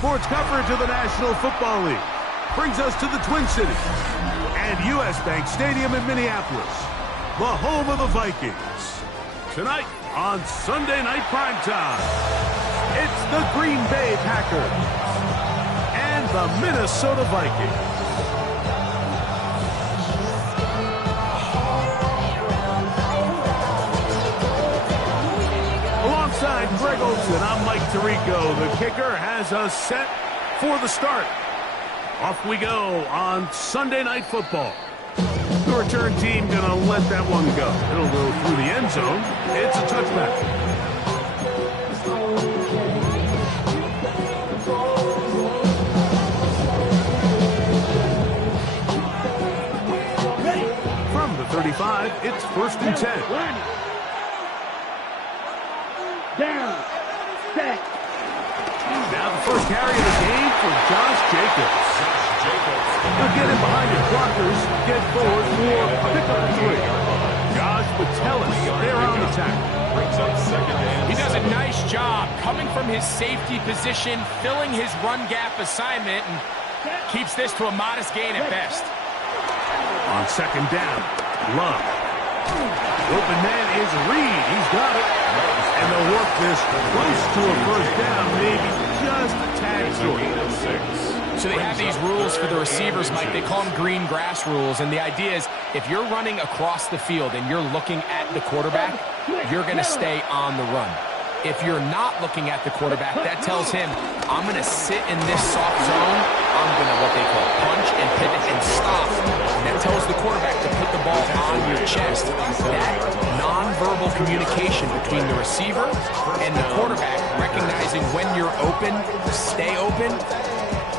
sports coverage of the National Football League brings us to the Twin Cities and U.S. Bank Stadium in Minneapolis, the home of the Vikings. Tonight on Sunday Night Primetime, it's the Green Bay Packers and the Minnesota Vikings. Alongside Greg Olsen, I'm Mike Tirico. The kicker has us set for the start. Off we go on Sunday Night Football. The return team going to let that one go. It'll go through the end zone. It's a touchback. From the 35, it's 1st and 10. Down, set. Now the first carry of the game for Josh Jacobs. They'll get in behind his blockers, get forward for a pickup of 3. Josh Patelis, they're on the tackle. He does a nice job coming from his safety position, filling his run gap assignment, and keeps this to a modest gain at best. On 2nd down, Love. Open man is Reed. He's got it. And they'll work this close to a 1st down, maybe just a tad short. So they have these rules for the receivers, Mike. They call them green grass rules. And the idea is if you're running across the field and you're looking at the quarterback, you're going to stay on the run. If you're not looking at the quarterback, that tells him, I'm going to sit in this soft zone. I'm going to what they call punch and pivot and stop. And that tells the quarterback to put the ball on your chest. That nonverbal communication between the receiver and the quarterback, recognizing when you're open, stay open,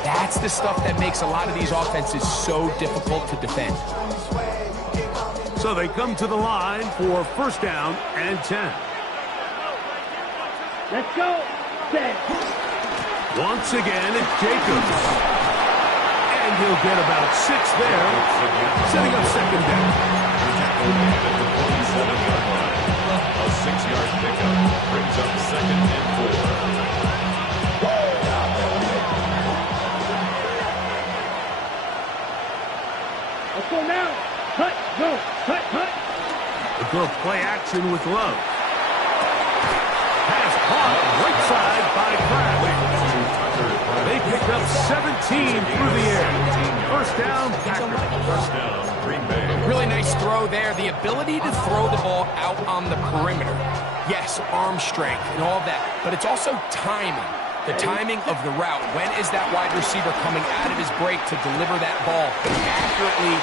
that's the stuff that makes a lot of these offenses so difficult to defend. So they come to the line for 1st down and 10. Let's go. Set. Once again, it's Jacobs. And he'll get about 6 there, setting up 2nd down. A 6-yard pickup brings up 2nd and 4. Let's go now. Cut, go, cut, cut. The go play action with Love. Pass caught right side by Kraft. They picked up 17 through the air. 1st down, Packers. 1st down, Green Bay. Really nice throw there. The ability to throw the ball out on the perimeter. Yes, arm strength and all that, but it's also timing. The timing of the route. When is that wide receiver coming out of his break to deliver that ball accurately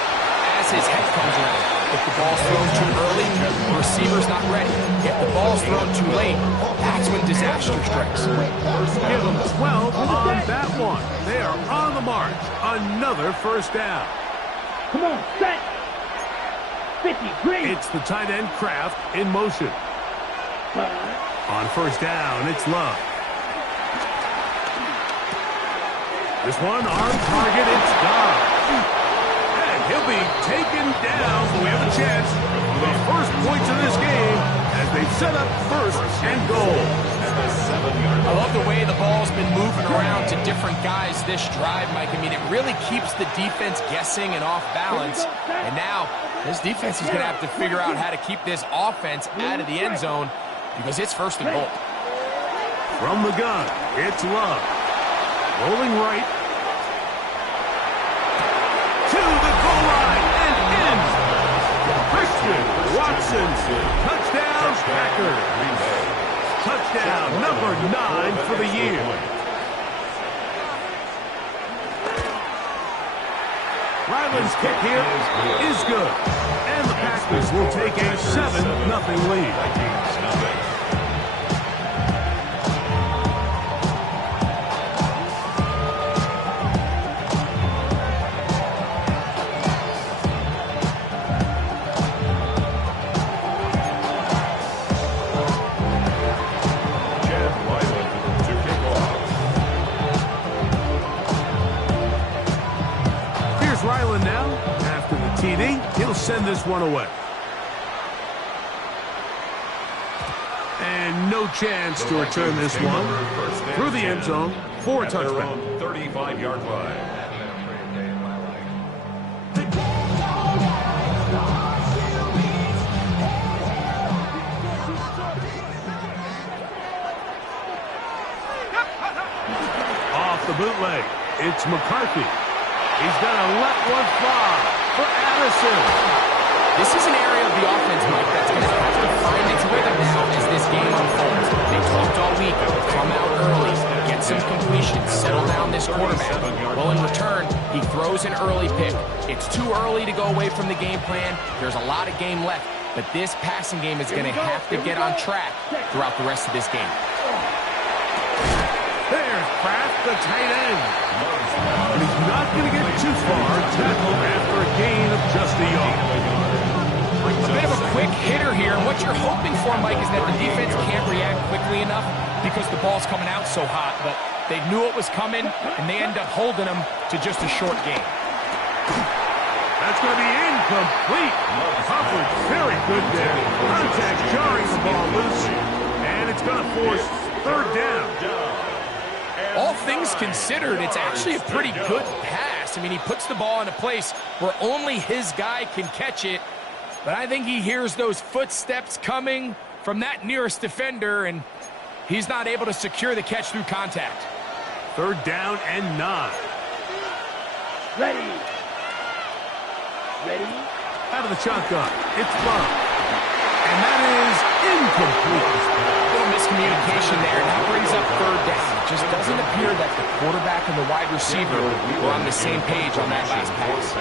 as his head comes around? If the ball's thrown too early, the receiver's not ready. If the ball's thrown too late, that's when disaster strikes. Give them 12 on that one. They are on the march. Another 1st down. Come on, set. 50, green. It's the tight end Kraft in motion. On 1st down, it's Love. This one on target, it's gone. And he'll be taken down, so we have a chance for the first points of this game as they set up 1st and goal. I love the way the ball's been moving around to different guys this drive, Mike. I mean, it really keeps the defense guessing and off balance. And now this defense is going to have to figure out how to keep this offense out of the end zone because it's 1st and goal. From the gun, it's Love. Rolling right. To the goal line and in. Christian Watson. Touchdown, Packers. Touchdown number 9 for the year. Ryland's kick here is good. And the Packers will take a 7-0 lead. Ryland now, after the TD, he'll send this one away. And no chance to return this one through the end zone for a at their touchback. own 35-yard line. Off the bootleg, it's McCarthy. He's going to let one fly for Addison. This is an area of the offense, Mike, that's going to have to find its rhythm now as this game unfolds. They talked all week, come out early, get some completions, settle down this quarterback. Well, in return, he throws an early pick. It's too early to go away from the game plan. There's a lot of game left, but this passing game is going to have to get on track throughout the rest of this game. There's Kraft, the tight end. And he's not going to get too far. Tackled after a gain of just a yard. A bit of a quick hitter here, and what you're hoping for, Mike, is that the defense can't react quickly enough because the ball's coming out so hot, but they knew it was coming, and they end up holding them to just a short game. That's going to be incomplete. Coverage very good there. Contact jarring the ball loose, and it's going to force third down. All things considered, it's actually a pretty good pass. I mean, he puts the ball in a place where only his guy can catch it, but I think he hears those footsteps coming from that nearest defender, and he's not able to secure the catch through contact. Third down and 9. Ready. Ready. Out of the shotgun, it's Love. And that is incomplete. Little miscommunication there. That brings up third down. It just doesn't appear that the quarterback and the wide receiver were on the same page on that last pass.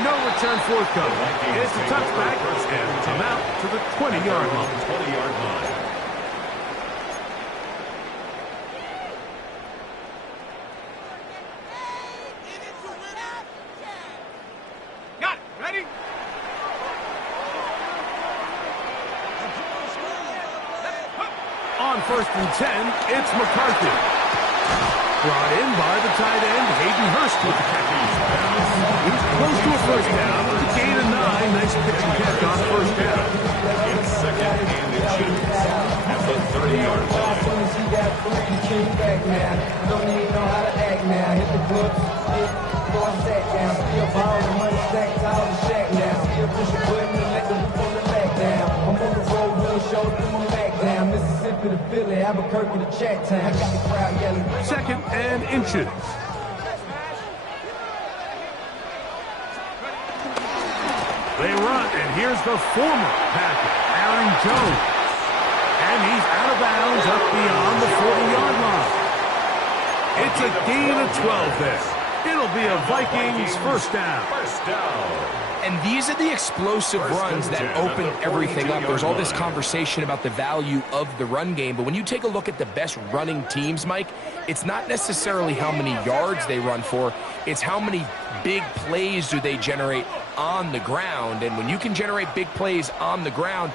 No return forthcoming. It's a touchback and come out to the 20-yard line. 20-yard line. Got it. Ready? On 1st and 10, it's McCarthy. Brought in by the tight end, Hayden Hurst with the catch. He's close to a first down with a gain of 9. Nice pitch and catch on first down. It's second and inches at the 30-yard line. Don't even know how to act now. Hit the club, go and sack down. Still borrowing money, stacked out the shack now. Still push a button and let the roof on the back down. I'm on the road, real shoulder, through my back down. Mississippi to Philly, Albuquerque to Chattown. I got the crowd yelling. Second and inches. They run, and here's the former Packer, Aaron Jones. And he's out of bounds up beyond the 40-yard line. It's a gain of 12 there. It'll be a Vikings first down. First down. And these are the explosive runs that open everything up. There's all this conversation about the value of the run game, but when you take a look at the best running teams, Mike, it's not necessarily how many yards they run for, it's how many big plays do they generate on the ground. And when you can generate big plays on the ground,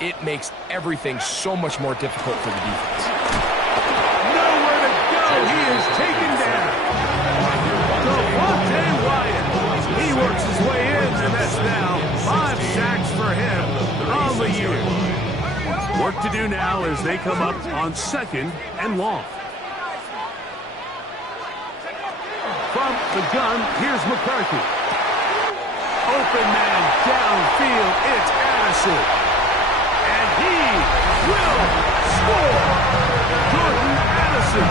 it makes everything so much more difficult for the defense. Nowhere to go. He is taken down. Devontae Wyatt. He works his way in, and that's now 5 sacks for him on the year. Work to do now as they come up on 2nd and long. From the gun, here's McCarthy. Open man downfield, it's Addison. And he will score. Jordan Addison,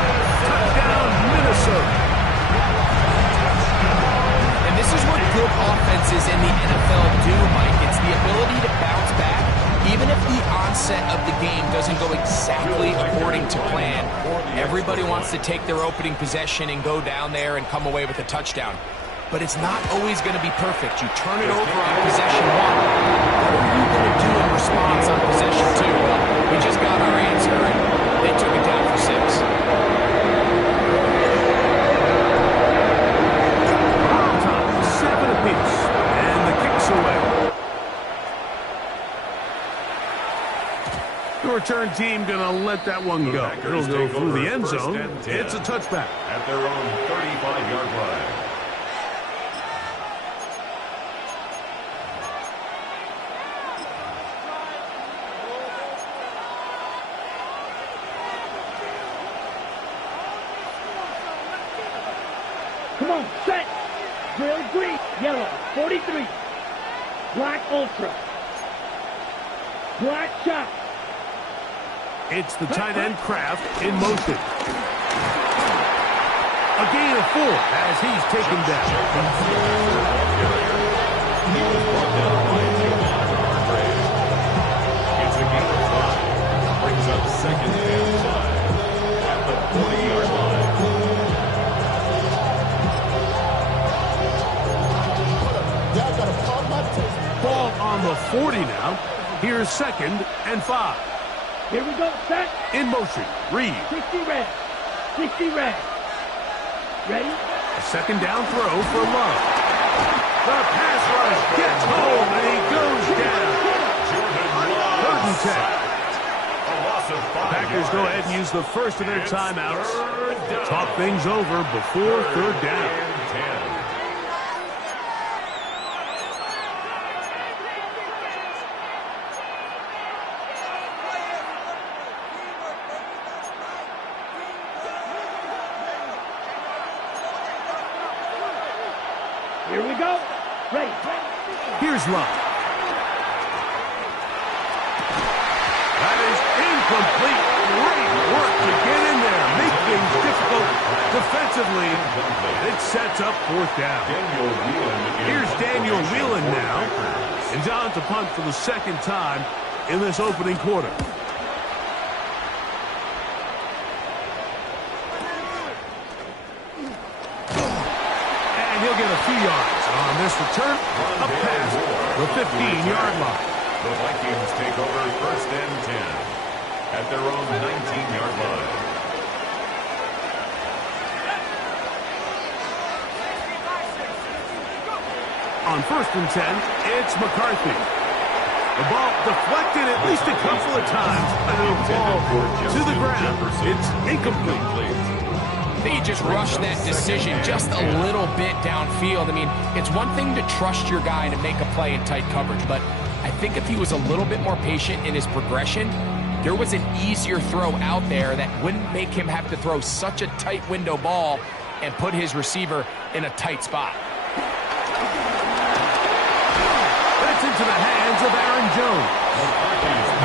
touchdown Minnesota. And this is what good offenses in the NFL do, Mike. It's the ability to bounce back, even if the onset of the game doesn't go exactly according to plan. Everybody wants to take their opening possession and go down there and come away with a touchdown. But it's not always going to be perfect. You turn it over on possession 1. What are you going to do in response on possession 2? Well, we just got our answer, and they took it down for 6. The return team going to let that one go. It'll go through the end zone. It's a touchback. At their own 35-yard line. Come on, set. Drill green, yellow, 43. Black ultra. Black shot. It's the tight end Kraft in motion. A gain of 4 as he's taken down. He was brought down by Javon Gray. It's a gain of 5. Brings up second and 5 at the 40-yard line. Ball on the 40 now. Here's second and 5. Here we go, set. In motion, Reed. 60 red. 60 red. Ready? A second down throw for Love. The pass rush gets home and he goes down. 3rd and 10. Packers go ahead and use the first of their timeouts. Talk things over before 3rd down. Here we go. Ready. Here's Love. That is incomplete. Great work to get in there. Make things difficult defensively. And it sets up 4th down. Here's Daniel Whelan now. And down to punt for the 2nd time in this opening quarter. He'll get a few yards on this return up past the 15-yard line. The Vikings take over 1st and 10 at their own 19-yard line. On 1st and 10, it's McCarthy. The ball deflected at least a couple of times, and it'll fall to the ground. It's incomplete. I think he just rushed that decision just a little bit downfield. I mean, it's one thing to trust your guy to make a play in tight coverage, but I think if he was a little bit more patient in his progression, there was an easier throw out there that wouldn't make him have to throw such a tight window ball and put his receiver in a tight spot. That's into the hands of Aaron Jones.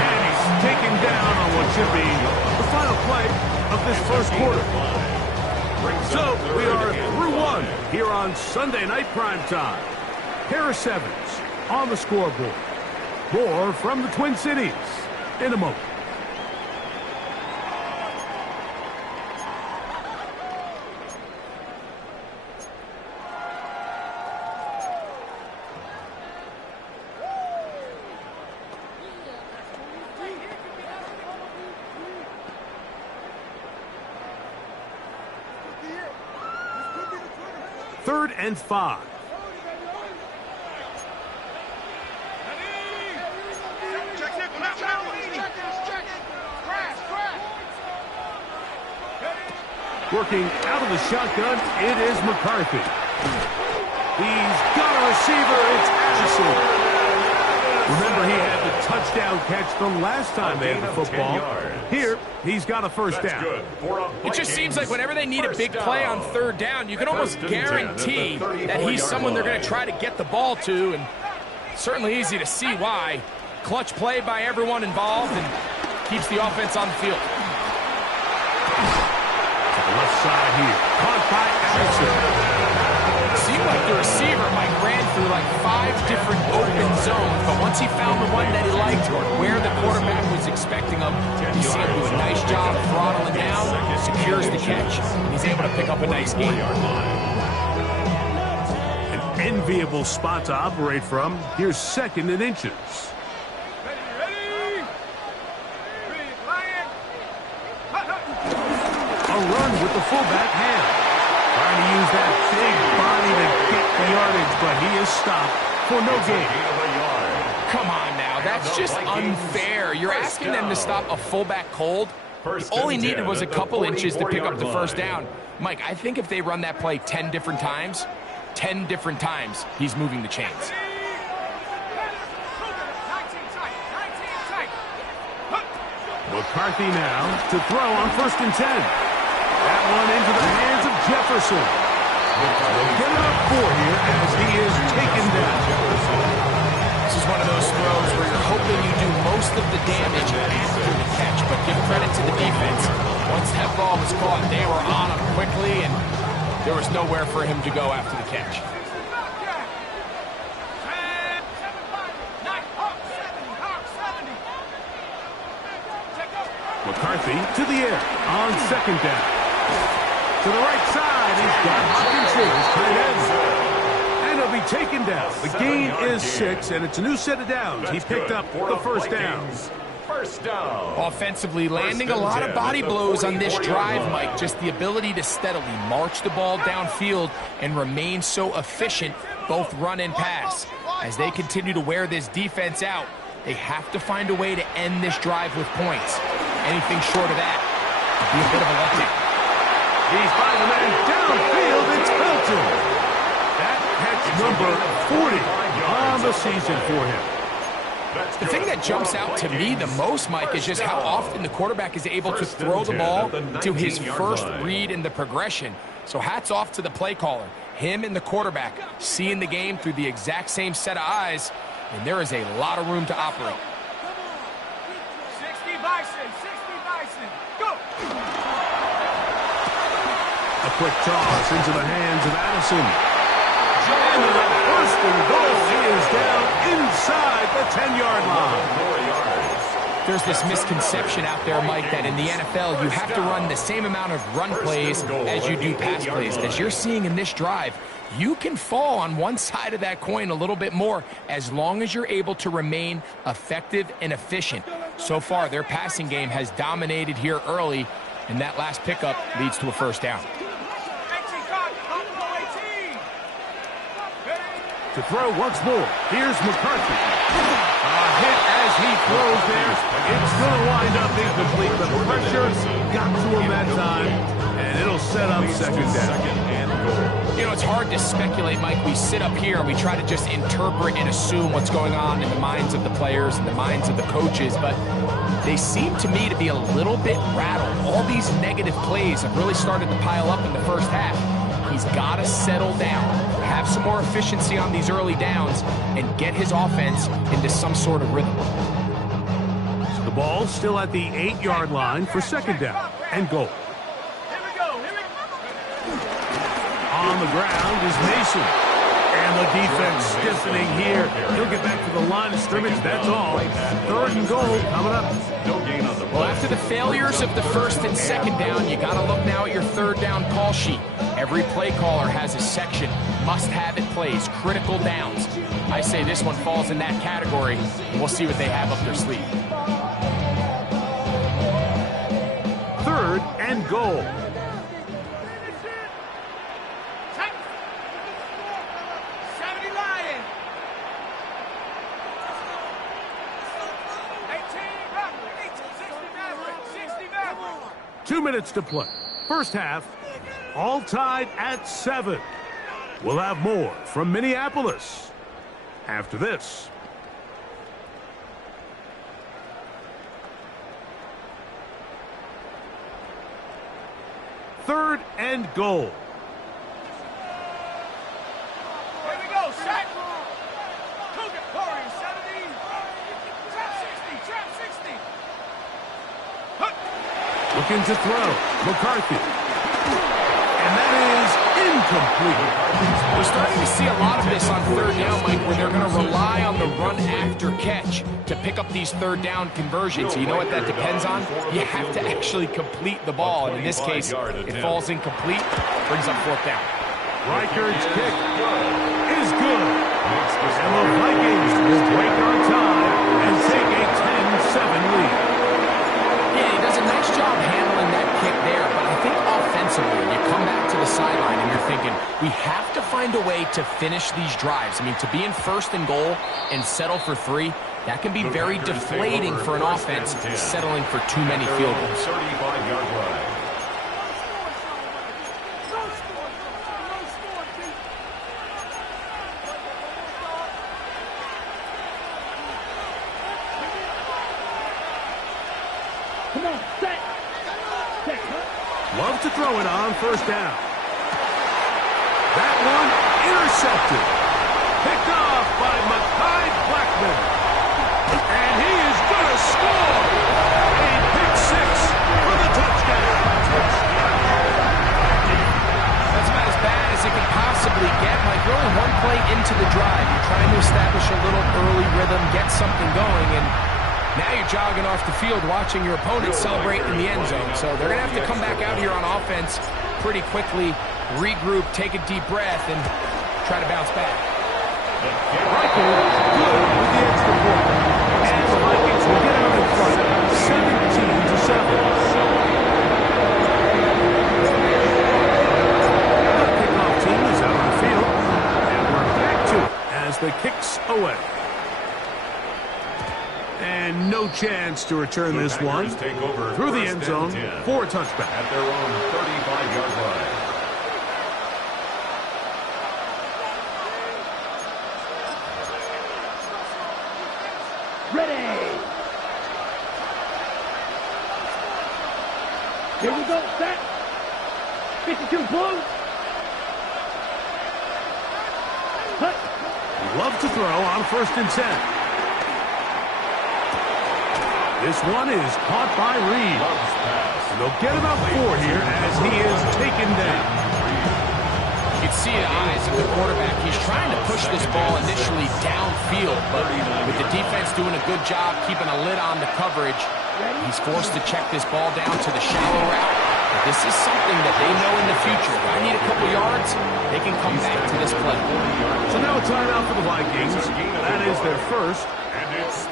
And he's taken down on what should be the final play of this first quarter. So we are through 1 here on Sunday Night Primetime. Harris Evans on the scoreboard. More from the Twin Cities in a moment. Third and 5. Working out of the shotgun, it is McCarthy. He's got a receiver. It's Addison. Remember, he had the touchdown catch the last time they had the football. Here, he's got a first down. It just seems like whenever they need a big play on 3rd down, you can almost guarantee that he's someone they're going to try to get the ball to, and certainly easy to see why. Clutch play by everyone involved and keeps the offense on the field. To the left side here, caught by Addison. Seemed like the receiver, Mike, ran through like 5 different open zones, but once he found the one that he liked or where the quarterback was expecting him, you see him do a nice job throttling down, secures the catch, and he's able to pick up a nice gain. An enviable spot to operate from. Here's 2nd and inches. A run with the fullback hand. Trying to use that big body to get the yardage, but he is stopped for no gain. Come on now, that's just unfair. You're asking them to stop a fullback cold. All he needed was a couple inches to pick up the first down. Mike, I think if they run that play 10 different times, he's moving the chains. McCarthy now to throw on 1st and 10. That one into the hands of Jefferson. Get it up 4 here as he is taken down. This is one of those throws where you're hoping you do most of the damage after the catch, but give credit to the defense. Once that ball was caught, they were on him quickly, and there was nowhere for him to go after the catch. McCarthy to the air on second down. To the right side, he's got Hopkinson, his tight end. And he'll be taken down. The gain is 6, and it's a new set of downs. He picked up the first down. First down. Offensively, landing a lot of body blows on this drive, Mike. Just the ability to steadily march the ball downfield and remain so efficient, both run and pass. As they continue to wear this defense out, they have to find a way to end this drive with points. Anything short of that would be a bit of a letdown. He's by the man downfield. It's Felton. That catch number 40 on the season for him. The thing that jumps out to me the most, Mike, is just how often the quarterback is able to throw the ball to his first read in the progression. So hats off to the play caller. Him and the quarterback seeing the game through the exact same set of eyes, and there is a lot of room to operate. 60 Bison, 60 Bison, go! A quick toss into the hands of Addison. And the first and goal is down inside the 10-yard line. There's this misconception out there, Mike, that in the NFL you have to run the same amount of run plays as you do pass plays. As you're seeing in this drive, you can fall on one side of that coin a little bit more as long as you're able to remain effective and efficient. So far, their passing game has dominated here early, and that last pickup leads to a first down. To throw once more, here's McCarthy. A hit as he throws there. It's going to wind up incomplete, but the pressure got to him that time, and it'll set up second down. You know, it's hard to speculate, Mike. We sit up here and we try to just interpret and assume what's going on in the minds of the players and the minds of the coaches, but they seem to me to be a little bit rattled. All these negative plays have really started to pile up in the first half. He's got to settle down, have some more efficiency on these early downs, and get his offense into some sort of rhythm. So the ball's still at the 8-yard line for second down and goal. Here we go, here we go. On the ground is Mason. And the defense stiffening here. He'll get back to the line of scrimmage, that's all. Third and goal coming up. Well, after the failures of the first and second down, you got to look now at your third down call sheet. Every play caller has a section, must-have-it plays, critical downs. I say this one falls in that category, and we'll see what they have up their sleeve. Third and goal. Two minutes to play. First half, all tied at 7. We'll have more from Minneapolis after this. Third and goal. Here we go, set. Cougar, Warriors, 70. Trap 60. Looking to throw. McCarthy. And that is incomplete. We're starting to see a lot of this on third down, Mike, where they're going to rely on the run after catch to pick up these third down conversions. You know what that depends on? You have to actually complete the ball. And in this case, it falls incomplete, brings up fourth down. Reichard's kick is good. And the Vikings will break on time and take a 10-7 lead. Yeah, he does a nice job handling that kick there, but I think offensively, you come back to the sideline and you're thinking, we have to find a way to finish these drives. I mean, to be in first and goal and settle for 3, that can be very deflating for an offense settling for too many field goals. 35-yard line. Come on, set. Love to throw it on first down. That one intercepted. Picked off by Mekhi Blackman. And he is going to score. A pick six for the touchdown. That's about as bad as it can possibly get. Like, you're only one play into the drive. You're trying to establish a little early rhythm, get something going, and now you're jogging off the field watching your opponent celebrate in the end zone. So they're going to have to come back out here on offense pretty quickly, regroup, take a deep breath, and try to bounce back. Vikings good with the extra point. And the Vikings will get out in front 17-7. The kickoff team is out on the field. And we're back to it as the kicks away. And no chance to return this one through the end zone for a touchback. At their own 35-yard line. Ready. Here we go. Set. 52 blue. Hut. Love to throw on 1st and 10. This one is caught by Reed. They'll get about 4 here as he is taken down. You can see the eyes of the quarterback. He's trying to push this ball initially downfield, but with the defense doing a good job keeping a lid on the coverage, he's forced to check this ball down to the shallow route. But this is something that they know in the future. If I need a couple yards, they can come back to this play. So now a timeout for the Vikings. That is their first.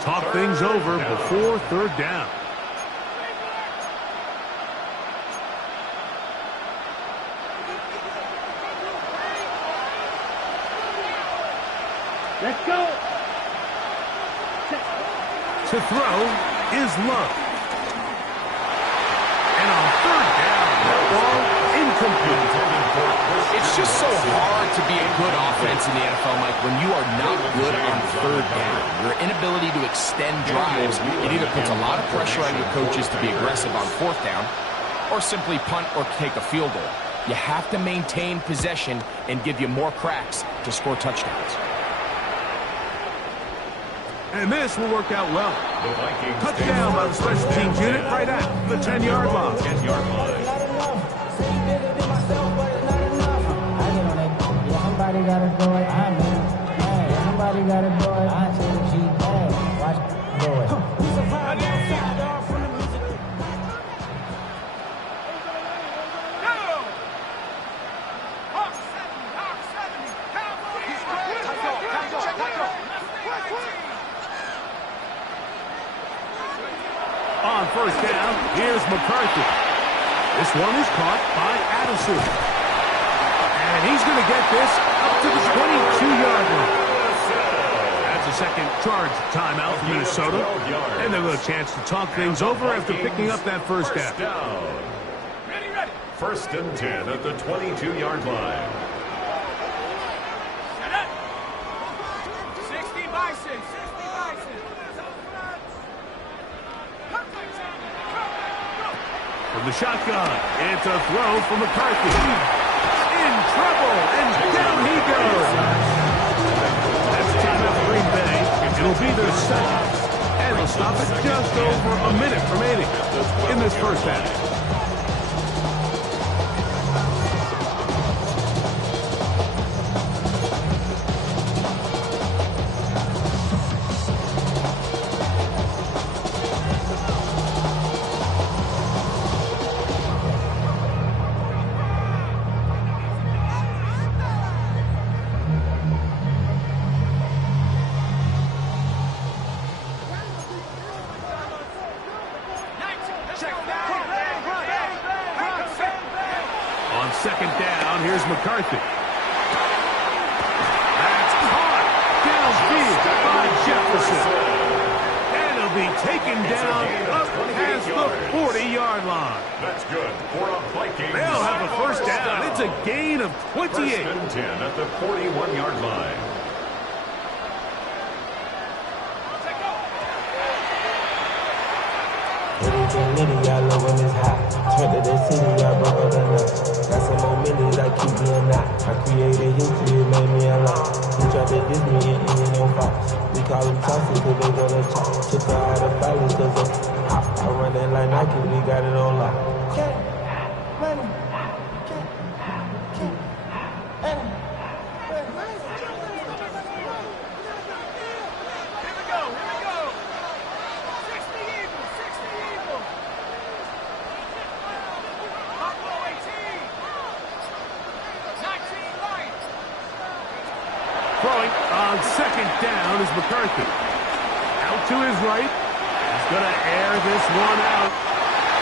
Talk things over before 3rd down. Let's go. To throw is Love. And on 3rd down, that ball incomplete. It's just so hard to be a good offense in the NFL, Mike, when you are not good on 3rd down. Your inability to extend drives, it either puts a lot of pressure on your coaches to be aggressive on 4th down, or simply punt or take a field goal. You have to maintain possession and give you more cracks to score touchdowns. And this will work out well. Touchdown by the special teams unit right at the 10-yard line. 10-yard line. Somebody gotta do it. Somebody gotta do it. I say G bad. Watch do it. On 1st down, here's McCarthy. This one is caught by Addison. And he's going to get this up to the 22-yard line. That's a second charge timeout for Minnesota. And they'll have a chance to talk things over after picking up that 1st down. Ready. 1st and 10 at the 22-yard line. Set up. 60 Bison. 60 Bison. From the shotgun, it's a throw for McCarthy. In trouble, and down he goes. That's a timeout for Green Bay. It'll be their second. And they'll stop it just over a minute remaining in this 1st half. On 2nd down, here's McCarthy. That's caught downfield by Jefferson. And he'll be taken down up past the 40-yard line. That's good for a Vikings. They'll have a 1st down. It's a gain of 28. 1st and 10 at the 41-yard line. Litty, I love when it's hot. Turn to the city, I broke up the nuts. Got some more millions, I keep me a knot. I created history, it made me a lot. He tried to diss me, it ain't no fault. We call them tossers cause they wanna talk. Took her out of balance cause I run that like Nike, we got it on lock. Money. Throwing on second down is McCarthy. Out to his right. He's going to air this one out.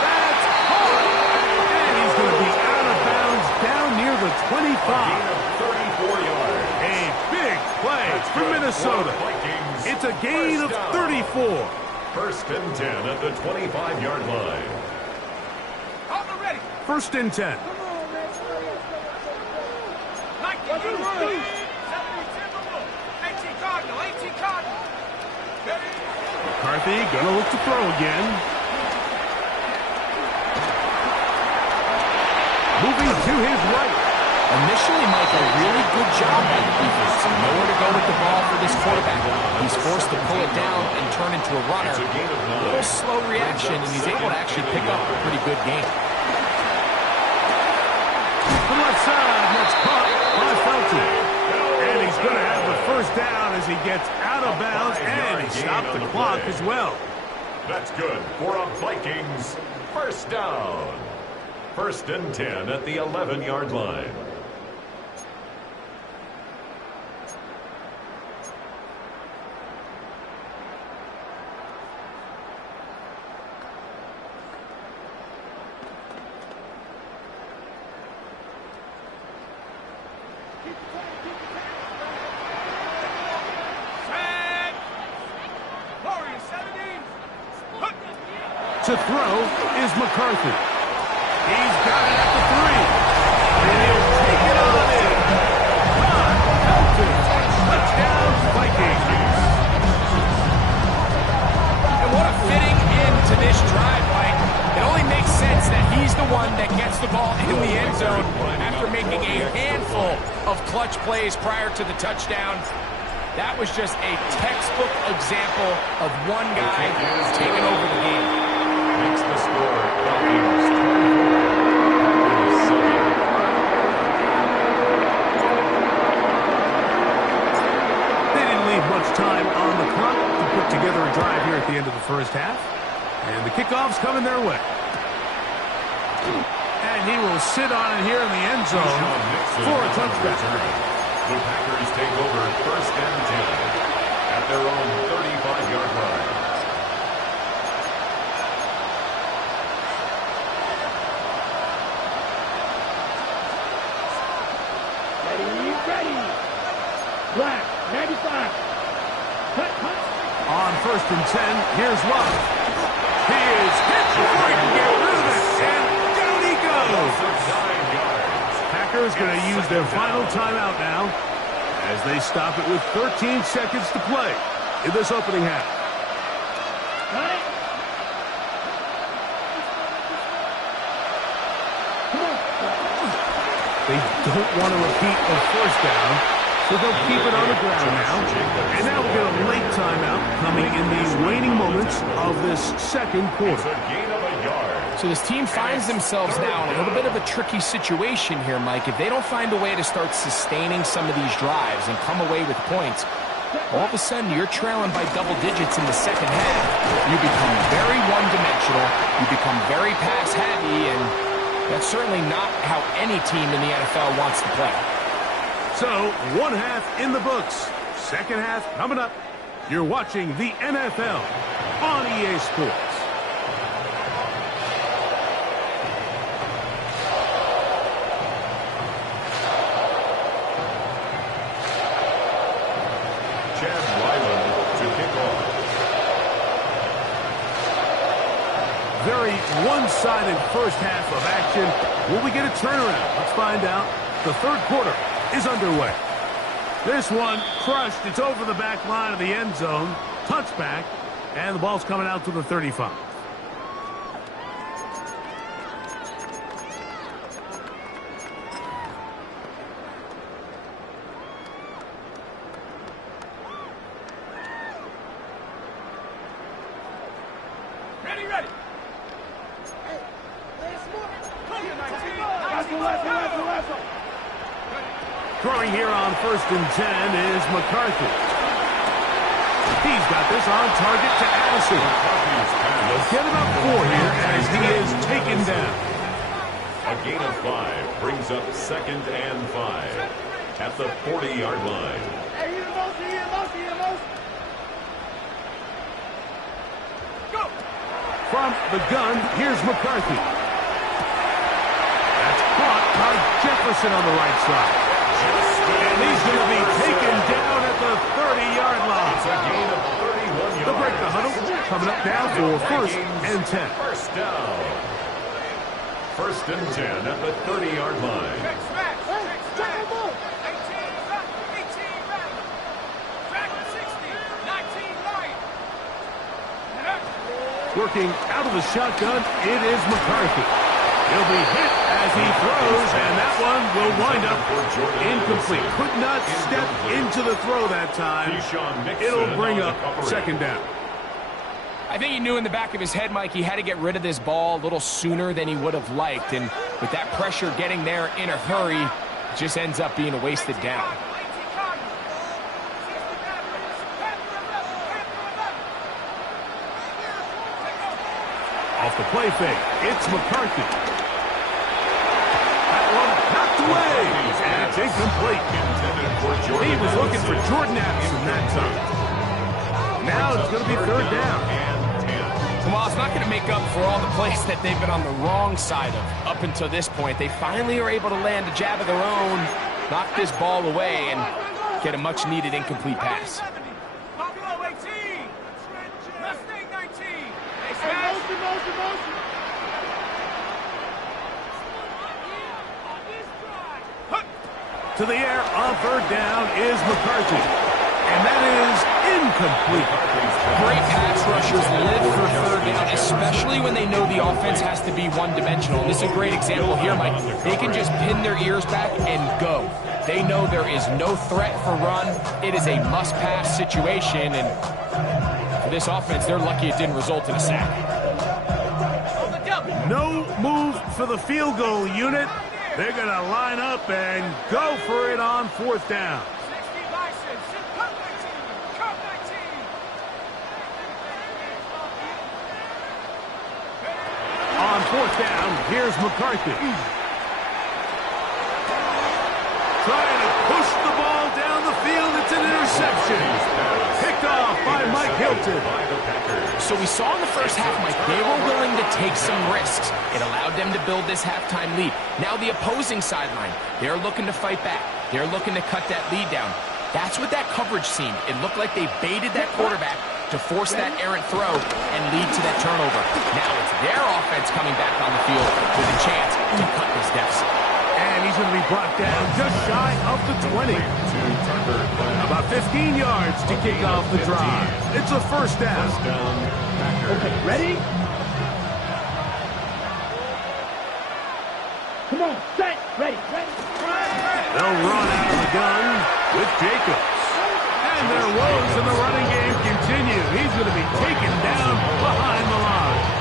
That's hard. And he's going to be out of bounds down near the 25. A gain of 34 yards. A big play for Minnesota. It's a gain of 34. First and 10 at the 25-yard line. First and 10. McCarthy gonna look to throw again. Moving to his right. Initially, Mike, a really good job by the defense. Nowhere to go with the ball for this quarterback. He's forced to pull it down and turn into a runner. A little slow reaction, and he's able to actually pick up a pretty good game. The left side, that's caught by Felton. And he's going to have the first down as he gets out of bounds, and he stopped the clock as well. That's good for a Vikings first down. First and 10 at the 11-yard line. To throw is McCarthy. He's got it at the 3. And he'll take it on in. Touchdown, Vikings. And what a fitting end to this drive, Mike. It only makes sense that he's the one that gets the ball in the end zone after making a handful of clutch plays prior to the touchdown. That was just a textbook example of one guy taking over the game. Makes the score Vikings 24. They didn't leave much time on the clock to put together a drive here at the end of the first half. And the kickoff's coming their way. And he will sit on it here in the end zone for a touchdown. The Packers take over first and 10 at their own 35-yard line. Black, 95. Cut. On first and 10, here's Love. He is hit before he can get rid of it, and down he goes. 9 yards. Packers going to use their final timeout now as they stop it with 13 seconds to play in this opening half. Got it. They don't want to repeat a first down, so they'll keep it on the ground now. And now we'll get a late timeout coming in the waning moments of this second quarter. It's a gain of a yard. So this team finds themselves now in a little bit of a tricky situation here, Mike. If they don't find a way to start sustaining some of these drives and come away with points, all of a sudden you're trailing by double digits in the second half. You become very one-dimensional. You become very pass-heavy, and that's certainly not how any team in the NFL wants to play. So, one half in the books. Second half coming up. You're watching the NFL on EA Sports. Chad Ryland to kick off. Very one-sided first half of action. Will we get a turnaround? Let's find out. The third quarter is underway. This one crushed. It's over the back line of the end zone. Touchback. And the ball's coming out to the 35. Throwing here on 1st and 10 is McCarthy. He's got this on target to Addison. He'll get about 4 here as he is taken down. A gain of 5 brings up 2nd and 5 at the 40-yard line. From the gun, here's McCarthy. That's caught by Jefferson on the right side. And he's going to be taken down at the 30-yard line. It's a gain of 31 yards. They'll break the huddle, coming up now for 1st and 10. First down. 1st and 10 at the 30-yard line. Working out of the shotgun, it is McCarthy. He'll be hit as he throws, and that one will wind up incomplete. Could not step into the throw that time. It'll bring up 2nd down. I think he knew in the back of his head, Mike, he had to get rid of this ball a little sooner than he would have liked. And with that pressure getting there in a hurry, it just ends up being a wasted down. Off the play fake, it's McCarthy. That one knocked away, and it's incomplete. He was looking for Jordan Addison that time. Now it's going to be 3rd down. Well, it's not going to make up for all the plays that they've been on the wrong side of up until this point. They finally are able to land a jab of their own, knock this ball away, and get a much-needed incomplete pass. To the air on 3rd down is McCarthy. And that is incomplete. Great pass rushers live for 3rd down, especially when they know the offense has to be one-dimensional. This is a great example here, Mike. They can just pin their ears back and go. They know there is no threat for run. It is a must-pass situation, and for this offense, they're lucky it didn't result in a sack. No move for the field goal unit. They're going to line up and go for it on 4th down. On 4th down, here's McCarthy. Trying to push the ball down the field. It's an interception. Picked off by Mike Hilton. So we saw in the first half, Mike, they were willing to take some risks. It allowed them to build this halftime lead. Now the opposing sideline, they're looking to fight back. They're looking to cut that lead down. That's what that coverage seemed. It looked like they baited that quarterback to force that errant throw and lead to that turnover. Now it's their offense coming back on the field with a chance to cut this deficit. And he's going to be brought down just shy of the 20. About 15 yards to kick off the drive. It's a 1st down. Okay, ready? Come on, set, ready. They'll run out of the gun with Jacobs. And their woes in the running game continue. He's going to be taken down behind the line.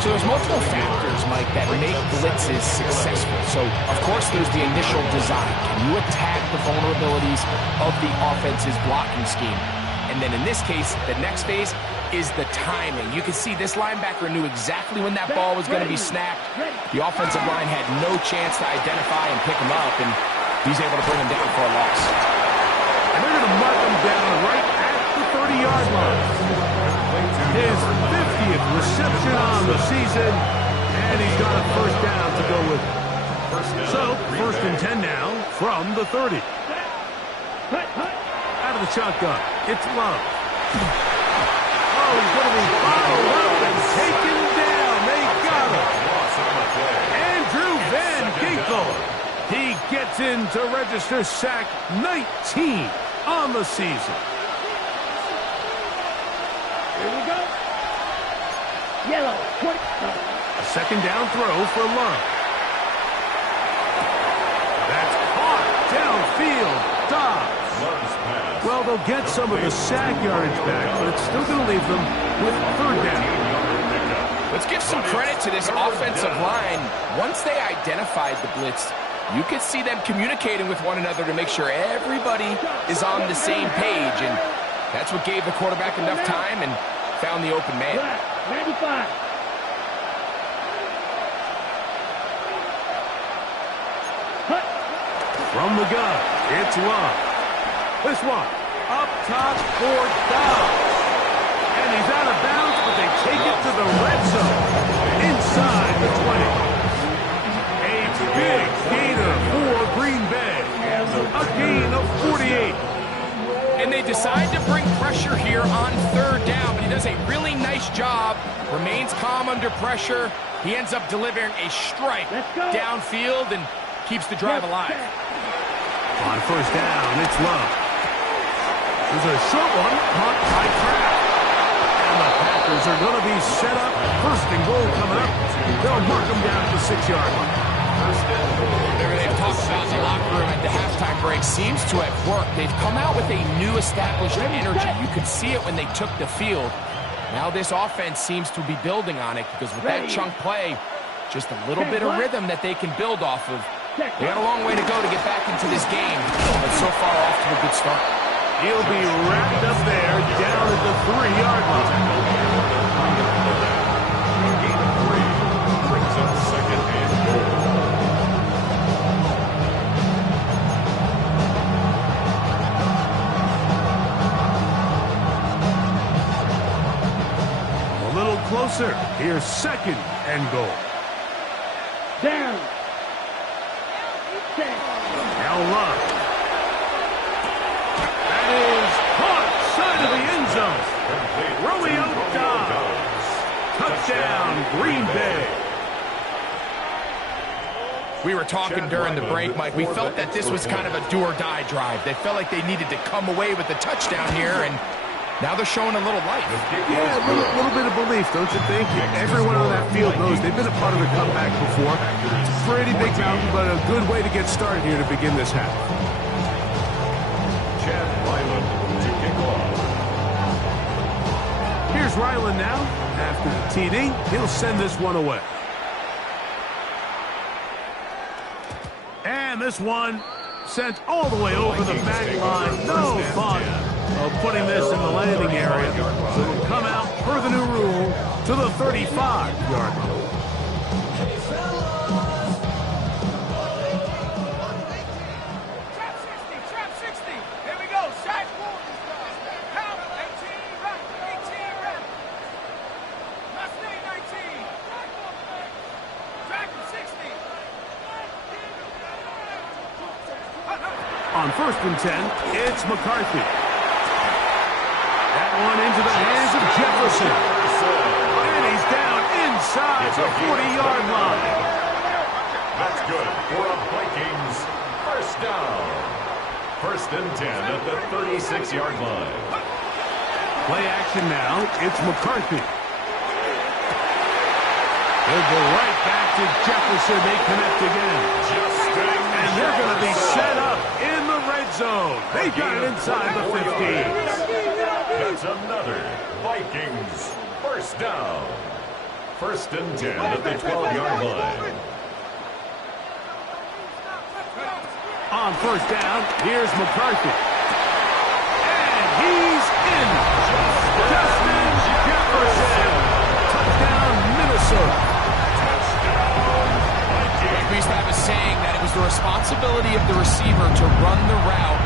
So there's multiple factors, Mike, that make blitzes successful. So, of course, there's the initial design. Can you attack the vulnerabilities of the offense's blocking scheme? And then in this case, the next phase is the timing. You can see this linebacker knew exactly when that ball was going to be snapped. The offensive line had no chance to identify and pick him up, and he's able to bring him down for a loss. And they're going to mark him down right at the 30-yard line. His 50th reception on the season, and he's got a 1st down to go with it. So, 1st and 10 now from the 30. Out of the shotgun, it's Love. Oh, he's going to be followed up and taken down. They got him. Andrew Van Ginkel. He gets in to register sack 19 on the season. Here we go. Yellow, 20. A 2nd down throw for Love. That's caught downfield. Dobbs. Well, they'll get some of the sack yardage back, but it's still going to leave them with 3rd down. Let's give some credit to this offensive line. Once they identified the blitz, you could see them communicating with one another to make sure everybody is on the same page, and that's what gave the quarterback enough time and found the open man. 95. From the gun, it's Love. This one, up top for down. And he's out of bounds, but they take it to the red zone. Inside the 20. A big gainer for Green Bay. A gain of 48. And they decide to bring pressure here on third down, but he does a really nice job, remains calm under pressure. He ends up delivering a strike downfield and keeps the drive alive. On first down, it's Love. There's a short one, caught by Kraft. And the Packers are going to be set up. First and goal coming up. They'll mark them down at the 6-yard line. Whatever they've talked about in the locker room at the halftime break seems to have worked. They've come out with a new established energy. You could see it when they took the field. Now this offense seems to be building on it because with that chunk play, just a little bit of rhythm that they can build off of. They got a long way to go to get back into this game, but so far off to a good start. He'll be wrapped up there down at the 3-yard line. Gain of 3 brings up second and goal. A little closer. Here's second and goal. Down. Now Love. That is caught side of the end zone. Romeo Dobbs. Touchdown, Green Bay. We were talking during the break, Mike. We felt that this was kind of a do-or-die drive. They felt like they needed to come away with the touchdown here, and now they're showing a little life. Yeah, a little bit of belief, don't you think? Everyone on that field knows they've been a part of the comeback before. It's a pretty big mountain, but a good way to get started here to begin this half. Chad Ryland to kick off. Here's Ryland now. After the TD, he'll send this one away. And this one sent all the way over the back line. No thought of putting this in the landing area. So it'll come out, per the new rule, to the 35-yard line. Trap 60. Here we go. Sack. Count. 18. Rep. 18. Rep. Last name 19. Track 60. On first and 10, it's McCarthy. That one into the hands of Jefferson. And he's down inside the 40-yard line. That's good for a Vikings first down. First and 10 at the 36-yard line. Play action now. It's McCarthy. They'll go right back to Jefferson. They connect again. And they're going to be set up in the red zone. They've got it inside the 15. That's another Vikings first down. First and 10 at the 12-yard line. On first down, here's McCarthy. And he's in. Justin Jefferson. Touchdown, Minnesota. We used to have a saying that it was the responsibility of the receiver to run the route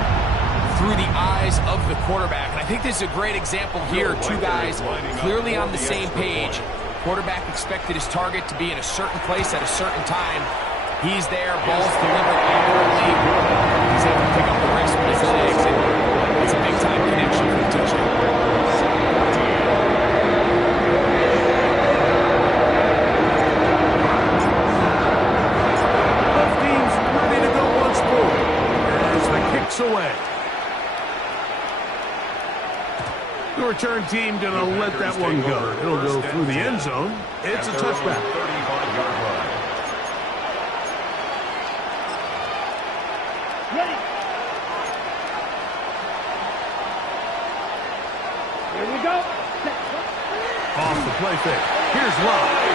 through the eyes of the quarterback. And I think this is a great example here. Two guys clearly on the same page. Quarterback expected his target to be in a certain place at a certain time. He's there, ball's delivered accurately. He's able to pick up the rest with his legs, and it's a big-time connection for the touchdown. Both teams ready to go once more as the kick's away. The return team going to let that one go. It'll go through the end zone. It's a touchback. 35-yard line. Ready. Here we go. Off the play fake. Here's Love.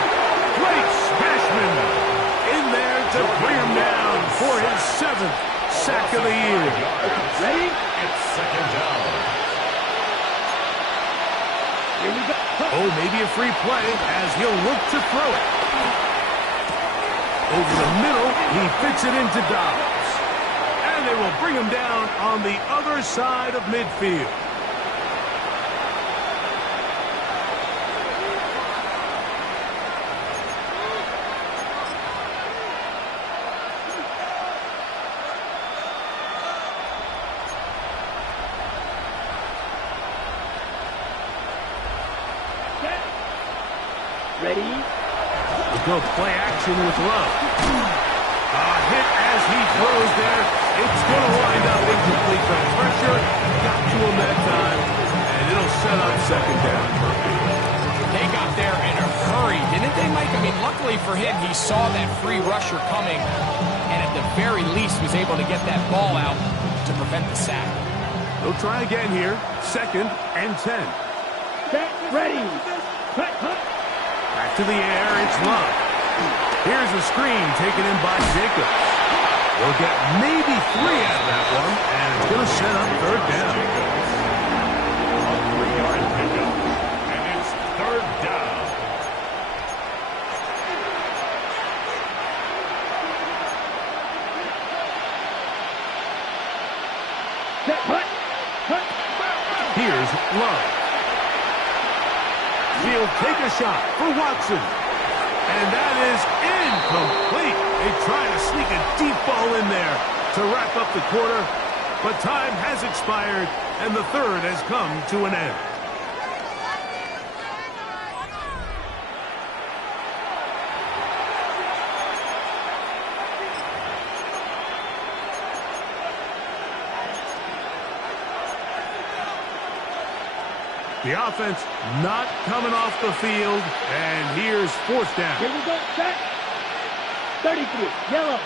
7th sack of the year. Ready? It's second down. Here we go. Oh, maybe a free play as he'll look to throw it. Over the middle, he fits it into Dobbs. And they will bring him down on the other side of midfield. Ready? We'll go play action with Love. A hit as he throws there. It's going to wind up incomplete. The pressure got to him that time, and it'll set up second down. They got there in a hurry, didn't they, Mike? I mean, luckily for him, he saw that free rusher coming, and at the very least was able to get that ball out to prevent the sack. They'll try again here. 2nd and 10. Set. Ready. Cut. Cut. Back to the air, it's Love. Here's a screen taken in by Jacobs. They'll get maybe 3 out of that one, and it's going to set up third down. A 3-yard pickup. And it's third down. Set. Cut. Cut. Here's Love. He'll take a shot for Watson. And that is incomplete. They try to sneak a deep ball in there to wrap up the quarter. But time has expired, and the third has come to an end. The offense not coming off the field, and here's 4th down. Here we go. Set. 33. Yellow.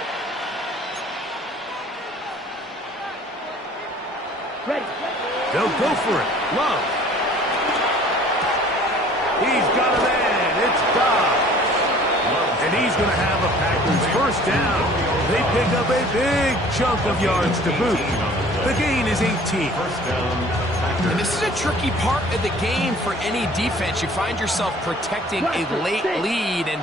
Ready. They'll go for it. Love. He's got a man. It's Dobbs. And he's going to have a Packers first down. They pick up a big chunk of yards to boot. The gain is 18. First down. And this is a tricky part of the game for any defense. You find yourself protecting a late lead, and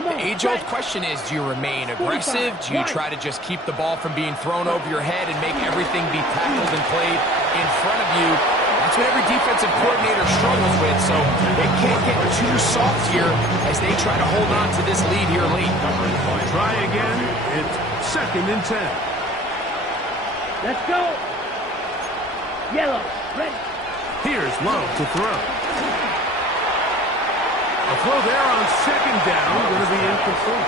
the age-old question is, do you remain aggressive? Do you try to just keep the ball from being thrown over your head and make everything be tackled and played in front of you? That's what every defensive coordinator struggles with, so they can't get too soft here as they try to hold on to this lead here late. Try again. It's 2nd and 10. Let's go. Yellow. Ready. Here's Love to throw. A throw there on 2nd down, going to be incomplete.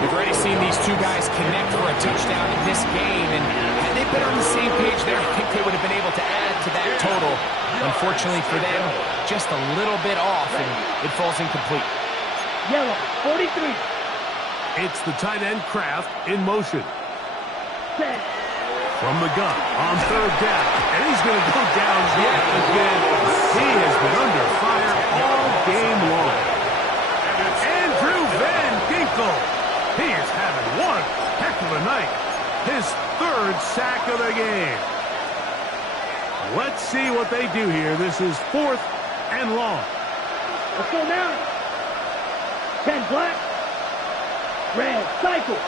We've already seen these two guys connect for a touchdown in this game, and had they been on the same page there, I think they would have been able to add to that total. Unfortunately for them, just a little bit off, and it falls incomplete. Yellow. 43. It's the tight end Kraft in motion. Set. From the gun on 3rd down. And he's going to go down yet again. He has been under fire all game long. Andrew Van Ginkel. He is having one heck of a night. His 3rd sack of the game. Let's see what they do here. This is 4th and long. Let's go now. 10 black. Red. Cycle.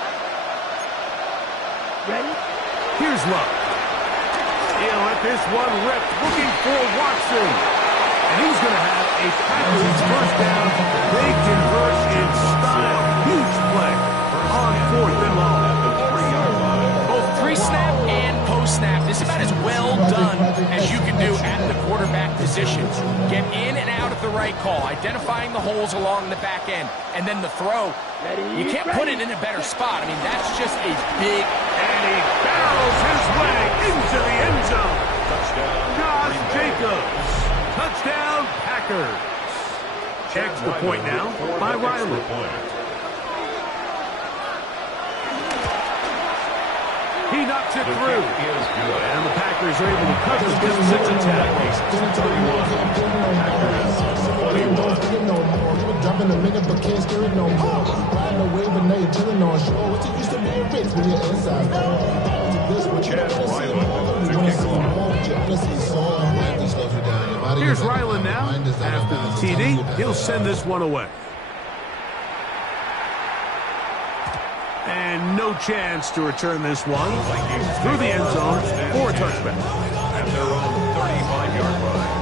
Ready? Here's Love. He'll let this one rip, looking for Watson. And he's going to have a Packers first down. They convert in style. Huge play on 4th and long. Both pre-snap and post-snap, this is about as well done as you can do at the quarterback position. Get in and out at the right call, identifying the holes along the back end, and then the throw. You can't put it in a better spot. I mean, that's just a big... And he barrels his way into the end zone. Touchdown. Josh Jacobs. Touchdown, Packers. Extra point now by Riley. He knocks it through. And the Packers are able to cover this attack. Packers 21. Dropping a minute, but can't scare it no more. Riding away, but now you're chilling on shore. What you used to being rich when you're inside. Chad Ryland to kick off. Here's Ryland now. After the TD, he'll send this one away. And no chance to return this one through the end zone for a touchback. At their own 35-yard line.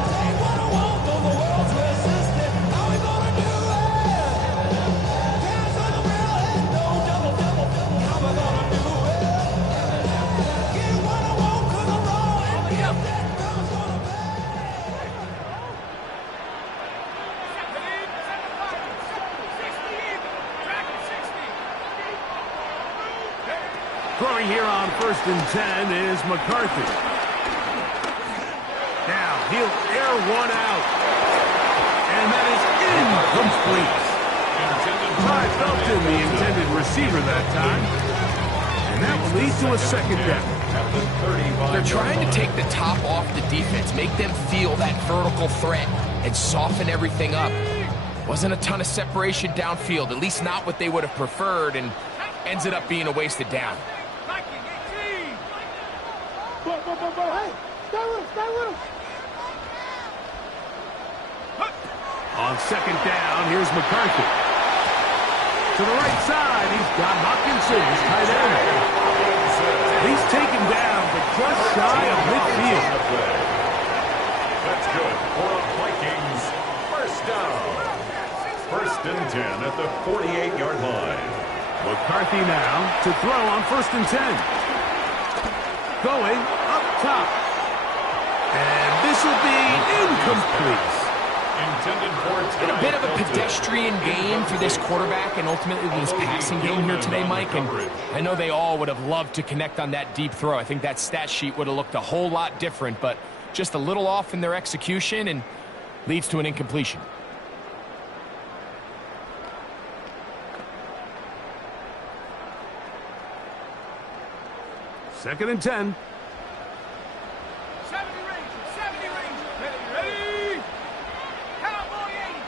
Throwing here on 1st and 10 is McCarthy. Now he'll air one out. And that is incomplete. Ty Felton, the intended receiver that time. And that will lead to a second down. They're trying to take the top off the defense, make them feel that vertical threat, and soften everything up. Wasn't a ton of separation downfield, at least not what they would have preferred, and ends it up being a wasted down. On second down, here's McCarthy. To the right side, he's got Hopkinson, his tight end. He's taken down, but just shy of midfield. That's good for a Vikings first down. 1st and 10 at the 48-yard line. McCarthy now to throw on 1st and 10. Going up top. And this will be incomplete. Been a bit of a pedestrian game for this quarterback and ultimately this passing game here today, Mike. And I know they all would have loved to connect on that deep throw. I think that stat sheet would have looked a whole lot different, but just a little off in their execution and leads to an incompletion. Second and 10. 70 Rangers, 70 Rangers. Ready? Cowboy 80.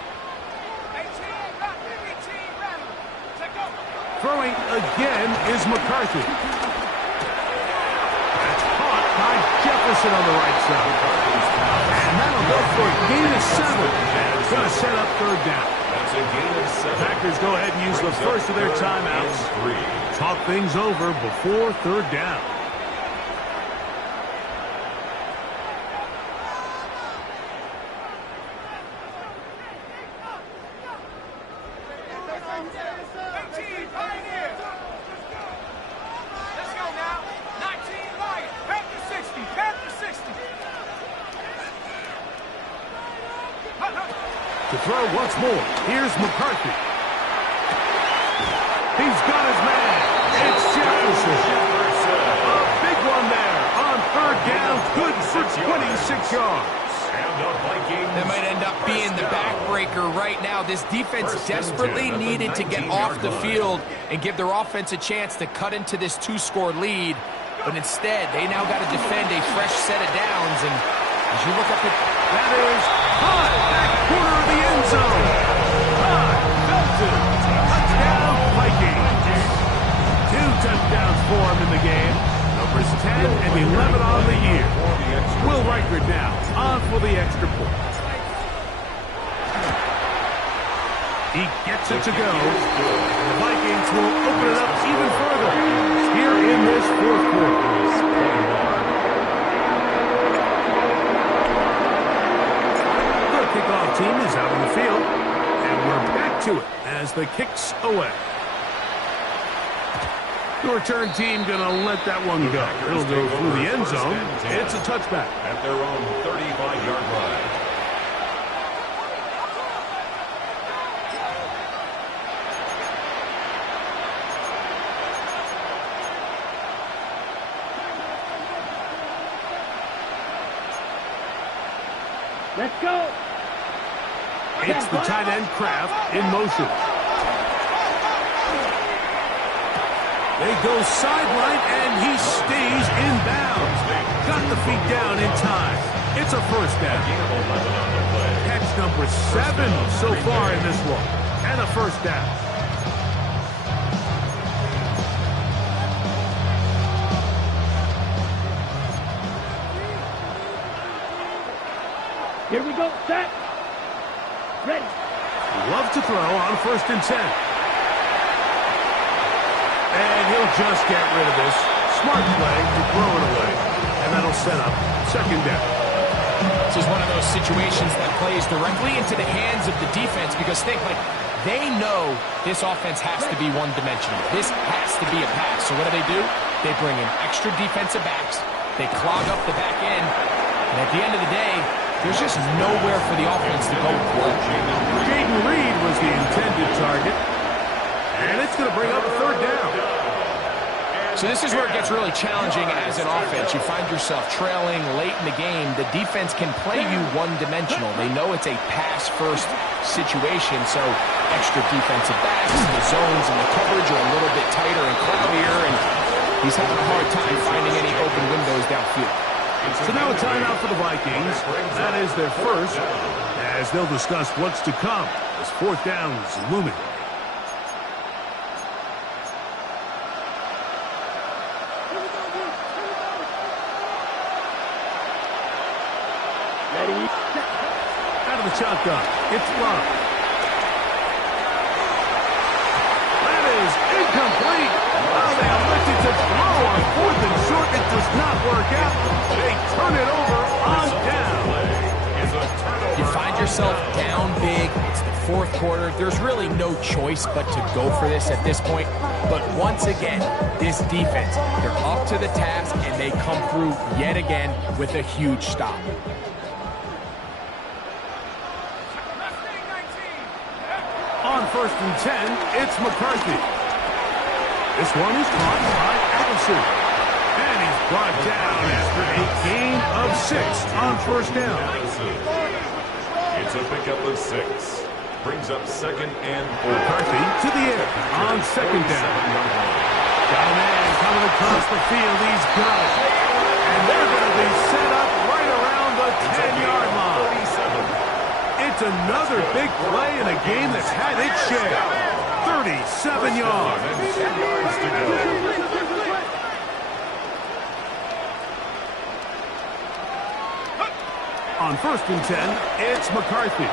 18, rock, 18, rattle. Check go. Throwing again is McCarthy. That's caught by Jefferson on the right side. And that'll go for a gain of 7. And it's going to set up 3rd down. That's a gain of 7. Packers go ahead and use the first of their timeouts. Talk things over before 3rd down. To throw once more, here's McCarthy. He's got his man. It's Jefferson. A big one there on 3rd down. Good for 26 yards. That might end up being the backbreaker right now. This defense desperately needed to get off the field and give their offense a chance to cut into this 2-score lead. But instead, they now got to defend a fresh set of downs. And as you look up at that is high back corner of the end zone. Ty Felton, touchdown Vikings. 2 touchdowns for him in the game. Numbers 10 and 11 on the year. Will Reichert now on for the extra point. He gets it to go. The Vikings will open it up even further here in this 4th quarter. Kickoff team is out on the field, and we're back to it as the kick's away. The return team going to let that one go. It'll go through the end zone. It's a touchback. At their own 35-yard line. Let's go. It's the tight end Kraft in motion. They go sideline, and he stays in bounds. Got the feet down in time. It's a 1st down. Catch number 7 so far in this one. And a 1st down. Here we go. Set. Ready. Love to throw on 1st and 10. And he'll just get rid of this. Smart play to throw it away. And that'll set up 2nd down. This is one of those situations that plays directly into the hands of the defense because they know this offense has to be one-dimensional. This has to be a pass. So what do? They bring in extra defensive backs. They clog up the back end. And at the end of the day, there's just nowhere for the offense to go for. Jaden Reed was the intended target. And it's going to bring up 3rd down. So this is where it gets really challenging as an offense. You find yourself trailing late in the game. The defense can play you one-dimensional. They know it's a pass-first situation, so extra defensive backs, the zones and the coverage are a little bit tighter and cloudier, and he's having a hard time finding any open windows downfield. So now a timeout for the Vikings. That is their first, as they'll discuss what's to come as 4th down is looming. Ready. Out of the shotgun. It's Love. That is incomplete. Well, they elected to throw on 4th and short. It does not work out. They turn it over on down. You find yourself down big. It's the 4th quarter. There's really no choice but to go for this at this point. But once again, this defense, they're up to the task, and they come through yet again with a huge stop. On 1st and 10, it's McCarthy. This one is caught by Allison. And he's brought down after a gain of 6 on 1st down. It's a pickup of 6. Brings up 2nd and 4. McCarthy to the air on 2nd down. Got a man coming across the field. He's got it. And they're going to be set up right around the 10-yard line. It's another big play in a game that's had its share. 37 yards. 10 yards to go. On 1st and 10, it's McCarthy.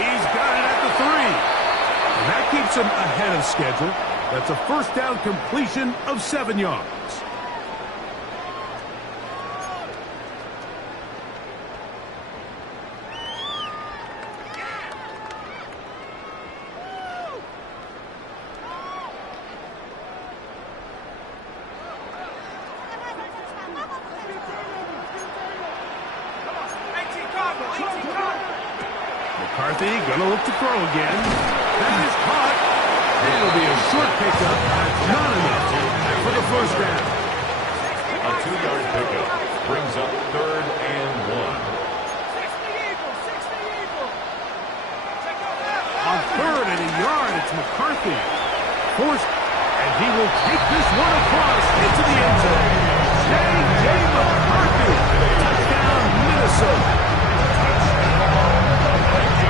He's got it at the 3. And that keeps him ahead of schedule. That's a 1st down completion of 7 yards. McCarthy gonna look to throw again. That is caught. And it'll be a short pickup. That's not enough for the 1st down. A 2-yard pickup brings up 3rd and 1. On 3rd and a yard, it's McCarthy. Forced, and he will take this one across into the end zone. J.J. McCarthy. Touchdown, Minnesota.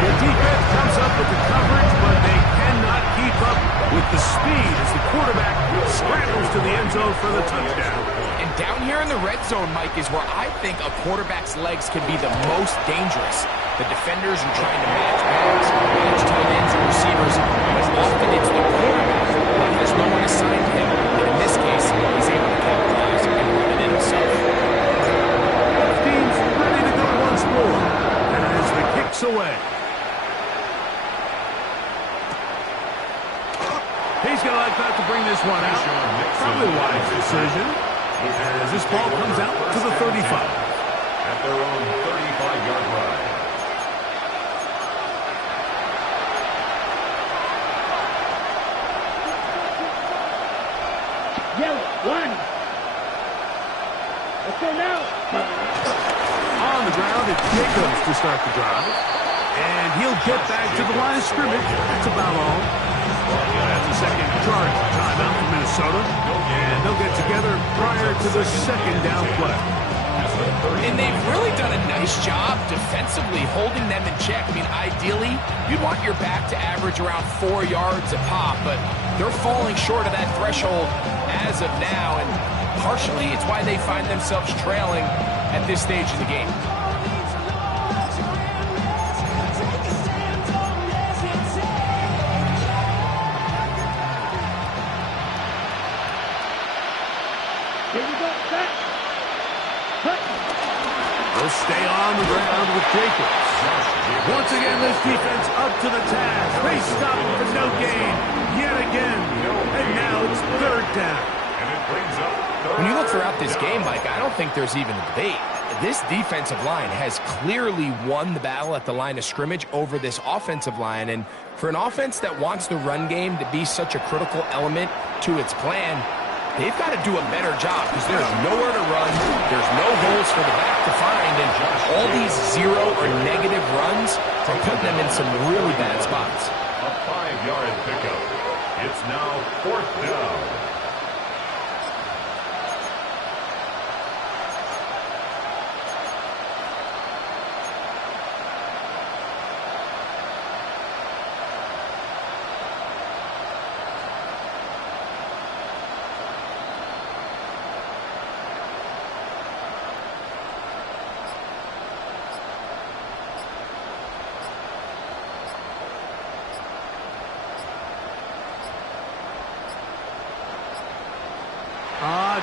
The defense comes up with the coverage, but they cannot keep up with the speed as the quarterback scrambles to the end zone for the touchdown. And down here in the red zone, Mike, is where I think a quarterback's legs can be the most dangerous. The defenders are trying to match backs, match tight ends and receivers, but often it's the quarterback that has no one assigned to him. And in this case, he's able to capitalize and run it in himself. Team's ready to go once more as the kick's away. He's going to like that to bring this one out. Probably a wise decision as this ball comes out to the 35. At their own 35-yard line. Yellow. 1. Let's go now. On the ground, it's Jacobs to start the drive. And he'll get back to the line of scrimmage. That's about all. That's the second charge timeout for Minnesota. And they'll get together prior to the 2nd down play. And they've really done a nice job defensively holding them in check. I mean, ideally, you'd want your back to average around 4 yards a pop, but they're falling short of that threshold as of now, and partially it's why they find themselves trailing at this stage of the game. He'll stay on the ground with Jacobs. Once again, this defense up to the task. They stop him for no gain yet again. And now it's third down. And it brings up third. When you look throughout this game, Mike, I don't think there's even a debate. This defensive line has clearly won the battle at the line of scrimmage over this offensive line. And for an offense that wants the run game to be such a critical element to its plan, they've got to do a better job because there's nowhere to run. There's no holes for the back to find. And all these zero or negative runs are putting them in some really bad spots. A 5-yard pickup. It's now fourth down.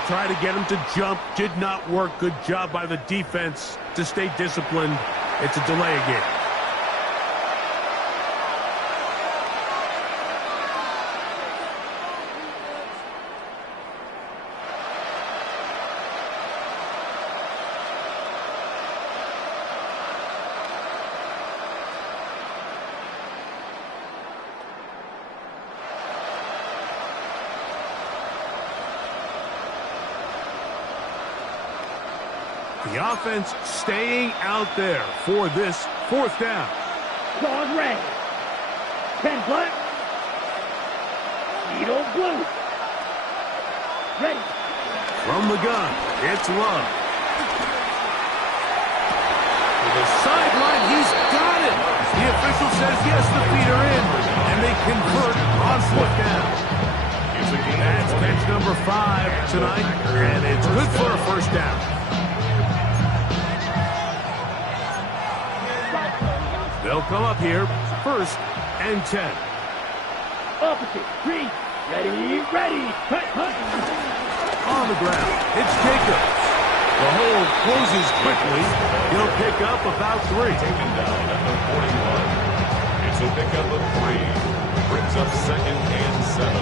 Try to get him to jump. Did not work. Good job by the defense to stay disciplined. It's a delay again. The offense staying out there for this fourth down. Claws red. 10 black. Needle blue. Ready. From the gun, it's Love. To the sideline, he's got it. The official says yes, the feet are in, and they convert on fourth down. That's catch number 5 tonight, and it's good for a first down. They'll come up here, first and 10. Opposite. 3. Ready, ready. Hut, hut. On the ground, it's Jacobs. The hole closes quickly. He'll pick up about 3. Taken down at the 41. It's a pickup of 3. Brings up second and 7.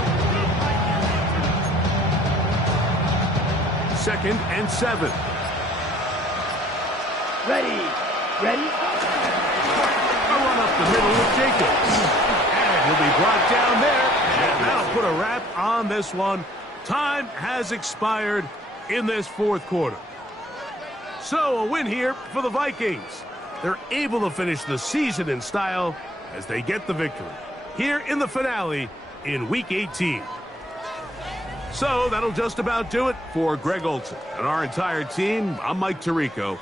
Second and 7. Ready, ready. Run up the middle with Jacobs. And he'll be brought down there. And that'll put a wrap on this one. Time has expired in this fourth quarter. So a win here for the Vikings. They're able to finish the season in style as they get the victory here in the finale in Week 18. So that'll just about do it for Greg Olson and our entire team. I'm Mike Tirico.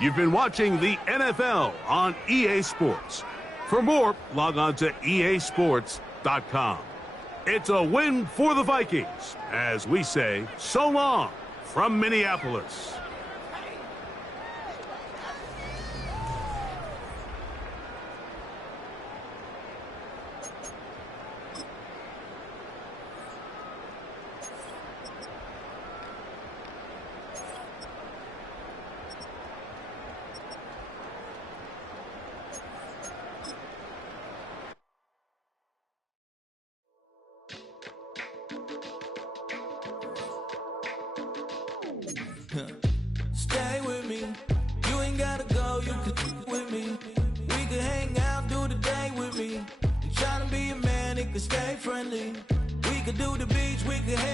You've been watching the NFL on EA Sports. For more, log on to easports.com. It's a win for the Vikings, as we say so long from Minneapolis. Stay with me. You ain't gotta go, you can with me. We can hang out, do the day with me. I'm trying to be a man, it can stay friendly. We could do the beach, we could hang